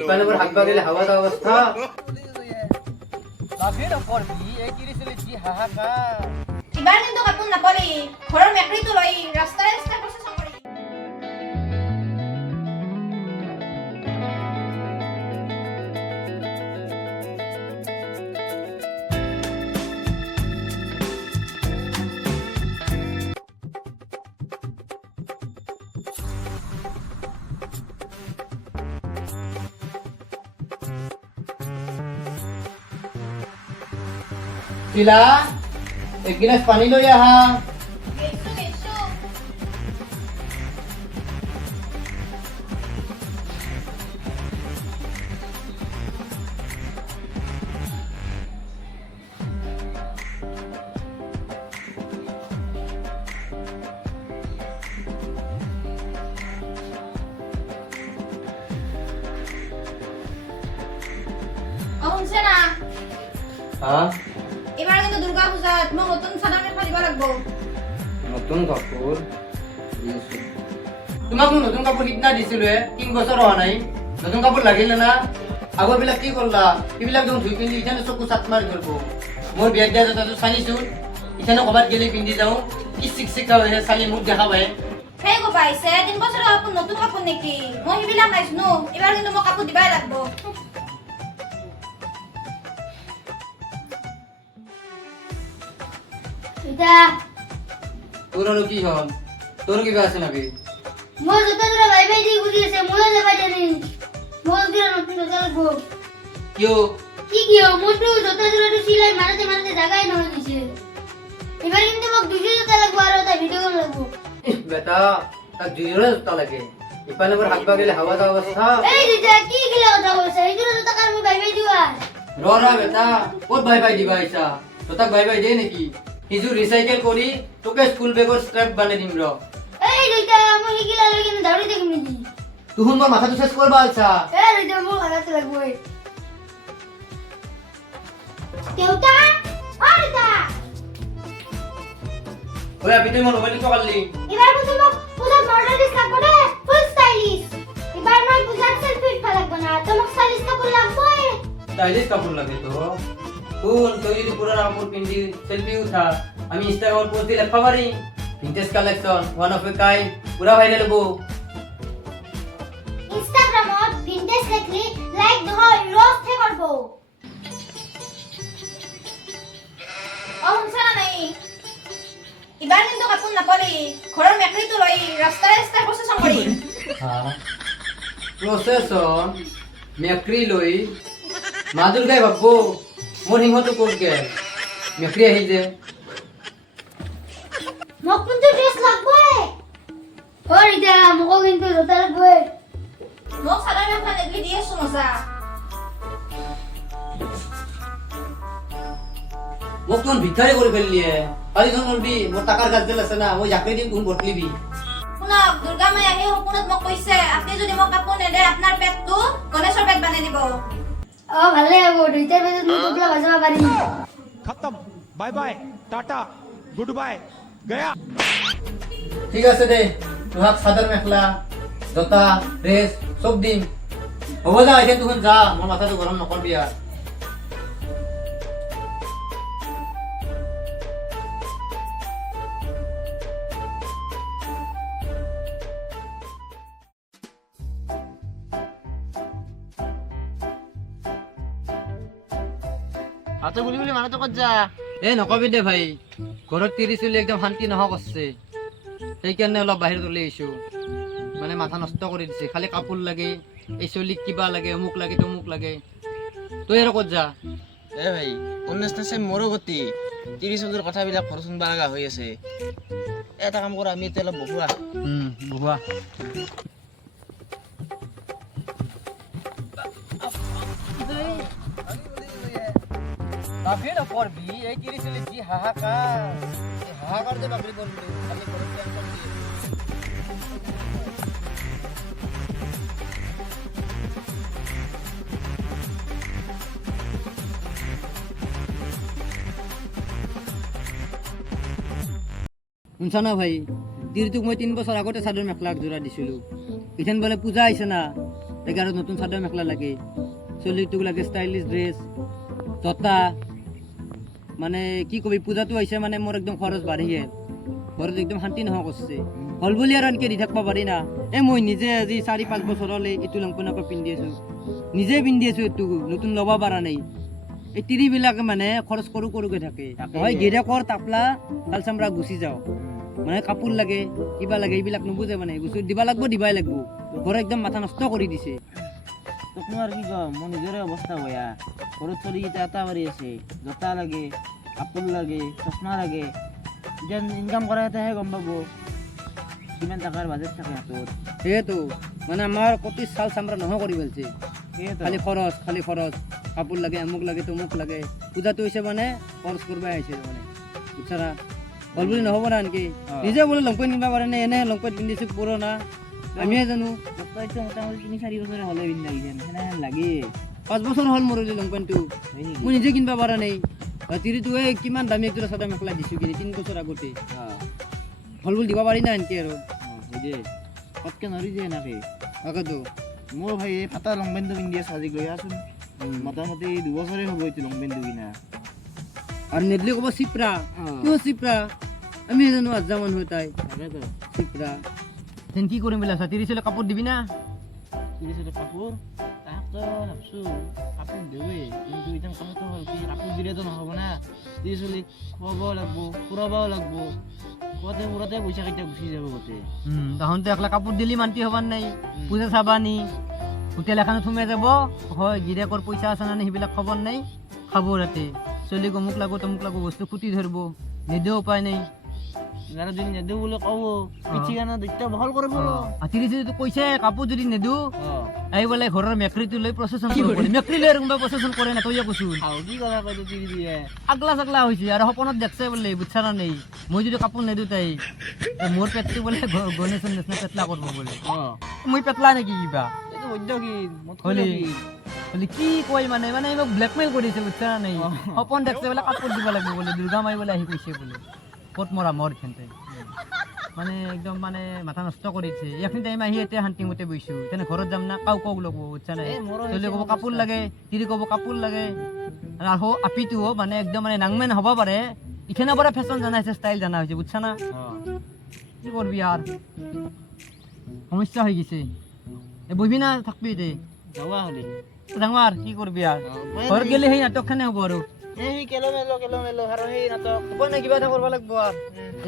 ইফালে মোৰ হাত বাগিলে হাৱা যোৱা অৱস্থা। ইবাৰ কিন্তু কাপোৰ নাপালি ঘৰৰ মেকৰিটো লৈ ৰাস্তাৰে ৰাস্তাৰে প্ৰচেছন কৰি শিলা এক গিলাচ পানী লৈ আহা। গেছো গেছো শুনছে না হা এবাৰ কিন্তু দুৰ্গা পূজাত মই নতুন চাদৰ মেখেলা দিব লাগিব। নতুন কাপোৰ তোমাক মই নতুন কাপোৰ সিদিনা দিছিলো 3 বছৰ হোৱা নাই। নতুন কাপোৰ লাগিলে না? আগৰ বিলাক কি কৰলা? এইবিলাক দেখোন ধুই পিন্ধি ইথানে চকু চাট মাৰি ধৰিব। মোৰ বিয়াত দিয়া জোতাটো চানিছো ইথানে ক'ৰবাত গেলি পিন্ধি যাওঁ কি চিকচিকা হৈ চালি মোক দেখা পায়। সেই ক'বা আহিছে 3 বছৰৰ কাপোৰ নতুন কাপোৰ নেকি? মই সেইবিলাক নাজানো। এবাৰ কিন্তু মই কাপোৰ দিবাই লাগিব। এটা তোৰ আৰু কি হ'ল? তোৰ কিবা আছে নাকি? মই জোতা জোৰা বাই বাই দি গুজি আছে মই যাবা জানি মই দিন নতুন জোতা লাগবো কিয়? কি মোটো জোতা জোৰাটো সিলাই মারতে মারতে জায়গায় নয় দিছে এবার কিন্তু মোক দুই জোতা লাগবো আর ওটা ভিডিও কল লাগবো বেটা তাক দুইৰে জোতা লাগে। ইফালে মোৰ হাত বাগিলে হাৱা যোৱা অৱস্থা। এই দিদা কি গিলা কথা কইছে এই জোতা কাৰ মই বাই বাই দিবা ৰ বেটা ক'ত বাই বাই দিবা আহিছা? তোতাক বাই বাই দে নেকি? সিজু ৰিচাইকেল কৰি তোকে স্কুল বেগৰ ষ্ট্ৰেপ বানাই দিম ৰ। এই দিদা মই হিগিলা লাগি না দাউৰি দেখিম নেকি তুহুন মোৰ মাথাটো চেচ কৰবা আলছা। এই দিদা মোক হালাতে লাগবো দেউতা আৰ দা ওই আবি তুই মোৰ মোবাইলটো কাঢ়লি। এবার বুঝি মোক পূজা মডেল দিস লাগবো না ফুল স্টাইলিশ এবার মই পূজা সেলফি উঠা লাগবো না তোমাক স্টাইলিশ কাপড় লাগবো স্টাইলিশ কাপোৰ লাগে তো। শুন তই যদি পুৰানা কাপোৰ পিন্ধি সেলফি উঠা আমি ইনষ্টাগ্ৰামত পোস্ট দিলে লিখবা পাৰি vintage collection one of a kind পুরা ভাইরাল হবো। ইনস্টাগ্রামত ভিনটেজ লিখলি লাইক নহয় রোস্ট হে করব শুনছে না নাই এবাৰ কিন্তু কাপোৰ নাপালি ঘৰৰ মেকৰিটো লৈ ৰাস্তাৰে ৰাস্তাৰে প্ৰচেছন কৰি প্ৰচেছন মেকৰি লৈ মা দুৰ্গাই ভাববো মোৰ সিংহটো ক'ত গেল। মেকৰি আহি যে মোক কিন্তু ড্ৰেস লাগবে ওই দা মোক কিন্তু জোতা লাগবে মোক চাদৰ মেখেলা নেগলি দি আছো মজা। মোক তোন ভিক্ষাৰী কৰি ফেললিয়ে। কালি তোন নলবি মোৰ টাকাৰ গাছ গেল আছে না মই জাকৰি দিম তোন বটলিবি। শুনক দুৰ্গা মাই আহি সপোনত মোক কৈছে আপুনি যদি মোক কাপোৰ নেদে আপোনাৰ পেটটো গণেশৰ পেট বানাই দিব। ও ভালে হবো দুইটার বেজে তুমি টুকলা বাজাবা পারি खत्म bye bye tata good bye गया ঠিক আছে দে তোহাক চাদৰ মেখেলা জোতা ড্ৰেছ চব দিম। হ'ব যা এতিয়া তুহুন যা মোৰ মাথাটো গৰম নকৰবি আৰু। আতো বুলি বুলি মানুহ তো কত যা এ নকবি দে ভাই ঘৰত তিৰি চলি একদম শান্তি নোহোৱা কৰছে সেইকাৰণে অলপ বাহিৰত ওলাই আহিছো। মানে মাথা নষ্ট কৰি দিছে খালি কাপোৰ লাগে এই চলিক কিবা লাগে অমুক লাগে তমুক লাগে। তই আৰু ক'ত যা? এ ভাই 19 আছে মোৰো গতি 30 চলিৰ কথাবিলাক ঘৰ শুনবা লগা হৈ আছে। এটা কাম কৰা আমি এতিয়া অলপ বহোৱা বুবা বাপরে না করবি এই 30 চলি কি হাহাকার এই হাহাকার যে বাপরে বলবি খালি ঘর টেনশন দিয়ে শুনছা না ভাই তিৰিটোক মই 3 বছৰ আগতে চাদৰ মেখেলা জোৰা দিছিলো। ইথান বোলে পূজা আহিছে না তাকে আৰু নতুন চাদৰ মেখেলা লাগে চলিটোক লাগে ষ্টাইলিছ ড্ৰেছ জোতা মানে কি কবি পূজাটো আহিছে মানে মোৰ একদম খৰচ বাঢ়ি গ'ল ঘৰত একদম শান্তি নোহোৱা কৰিছে হ'ল বুলি আৰু এনেকৈ দি থাকিব পাৰি না মই নিজে আজি 4-5 বছৰলৈ এইটো লং পেণ্ট আকৌ পিন্ধি আছোঁ নিজে পিন্ধি আছোঁ এইটো নতুন ল'ব পৰা নাই এই তিৰিবিলাকে মানে খৰচ কৰোকৈ থাকে হয় গিৰেকৰ টাপলা তাল চামৰা গুচি যাওঁ মানে কাপোৰ লাগে কিবা লাগে এইবিলাক নুবুজে মানে বস্তু দিবা লাগিব দিবাই লাগিব ঘৰত একদম মাথা নষ্ট কৰি দিছে তোকনো আৰু কি কম মোৰ নিজৰে অৱস্থা বেয়া ঘৰত চলিকেইটা এটা বাৰী আছে জোতা লাগে কাপোৰ লাগে চশমা লাগে এতিয়া ইনকাম কৰা এটাহে গম পাব কিমান টকাৰ বাজেট থাকে হাতত সেয়েতো মানে আমাৰ প্ৰতি চাল চামৰা নোহোৱা কৰি পেলাইছে সেয়েতো খালি খৰচ কাপোৰ লাগে আমুক লাগে তমুক লাগে পূজাটো হৈছে মানে খৰচ কৰিব আহিছে মানে বুজিছা হ'ল বুলি নহ'ব না এনেকৈ নিজে বোলে লং পেণ্ট কিনিব পাৰে নে এনে লং পেণ্ট পিন্ধিছোঁ পুৰণা আমিহে জানো এইটো মোটামুটি 3-4 বছৰে হ'লে পিন্ধা কিজান সেনেহেন লাগে 5 বছৰ হ'ল মোৰ লং পেণ্টটো হয় নেকি মই নিজে কিনিব পৰা নাই তিৰিটো এই কিমান দামী একযোৰা চাদৰ মেখেলা দিছোঁ কিনি 3 বছৰ আগতে হ'ল বুলি দিব পাৰি না এনেকৈ আৰু দে পটকৈ নৰি যে এনেকৈ আগতো মোৰ ভাই এই ফাটা লং পেণ্টটো পিন্ধি আছে আজি লৈ আছোন মোটামুটি 2 বছৰে হ'ব এইটো লং পেণ্টটো কিনা আৰু নেদলি ক'ব চিপৰা কিয় চিপৰা আমিহে জানো আজ্জা মানুহ তাই তাকেতো চিপৰা তেন কি কৰিম বুলি আছা তিৰিচলৈ কাপোৰ দিবি না তিৰিচলৈ কাপোৰ তাকতো ভাবছোঁ কাপোৰ দিওঁৱেই কিন্তু এতিয়া কথাটো হ'ল কি কাপোৰ দিলেতো নহ'ব না তিৰিচলি খুৱাব লাগিব ফুৰাবও লাগিব খুৱাতে ফুৰাতে পইচা কেইটা গুচি যাব গোটেই তাহোঁতে একলা কাপোৰ দিলি মান্তি হ'বাৰ নাই পূজা চাবা নি হোটেল এখনত সোমাই যাব হয় গিৰিয়েকৰ পইচা আছে নে সেইবিলাক খবৰ নাই খাব ৰাতি চলি অমুক লাগব তমুক লাগব বস্তু খুটি ধৰিব নিদিও উপায় নাই যাৰা যদি নেদেও বলে কব পিছি গানা দুইটা বহল কৰিব তিৰিছে যদি কৈছে কাপোৰ যদি নেদিও এই বোলে ঘৰৰ মেকৰিটো লৈ প্ৰচেছন কৰিব মেকৰি লৈ কোনোবা প্ৰচেছন কৰে না তইয়া কৈছো কি কথা কয় তিৰি দিয়ে আগলা চাগলা হৈছে আৰু সপোনত দেখছে বোলে বুজছা না নেই মই যদি কাপোৰ নেদিও তাই মোৰ পেটটো বোলে গণেশৰ নিচিনা পেটলা কৰিব বোলে মই পেটলা নেকি কিবা এইটো বৈদ্য কি হলি কি কয় মানে মানে মোক ব্লেকমেইল কৰিছে বুজছা না নেই সপোন দেখছে বোলে কাপোৰ দিব লাগিব বোলে দুৰ্গা মাৰিবলৈ আহি কৈছে বোলে ক'ত মৰা মৰ খেনতে মানে একদম মানে মাথা নষ্ট কৰিছে এইখিনি টাইম আহি এতিয়া শান্তিমতে বহিছোঁ তেনে ঘৰত যাম না কাও কাও ল'ব বুজছা নাই চলি ক'ব কাপোৰ লাগে তিৰি ক'ব কাপোৰ লাগে আৰু আপিটো মানে একদম মানে নাংমেন হ'ব পাৰে ইখেনৰ পৰা ফেশ্বন জানা হৈছে ষ্টাইল জানা হৈছে বুজছা না কি কৰবি আৰু সমস্যা হৈ গৈছে বহিবি না থাকবি দে যাৱা হলি ডাঙৰ কি কৰবি আৰু ঘৰত গ'লে সেই নাটকখনে হ'ব আৰু এই কেলো মেলো আৰু সেই নাটক হ'ব নে কিবা এটা কৰিব লাগিব আৰু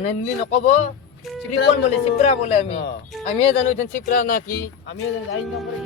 নেনলি নক'ব চিপৰা বোলে আমি আমিয়ে জানো এতিয়া চিপৰা না কি আমি যাই ইনকাম কৰি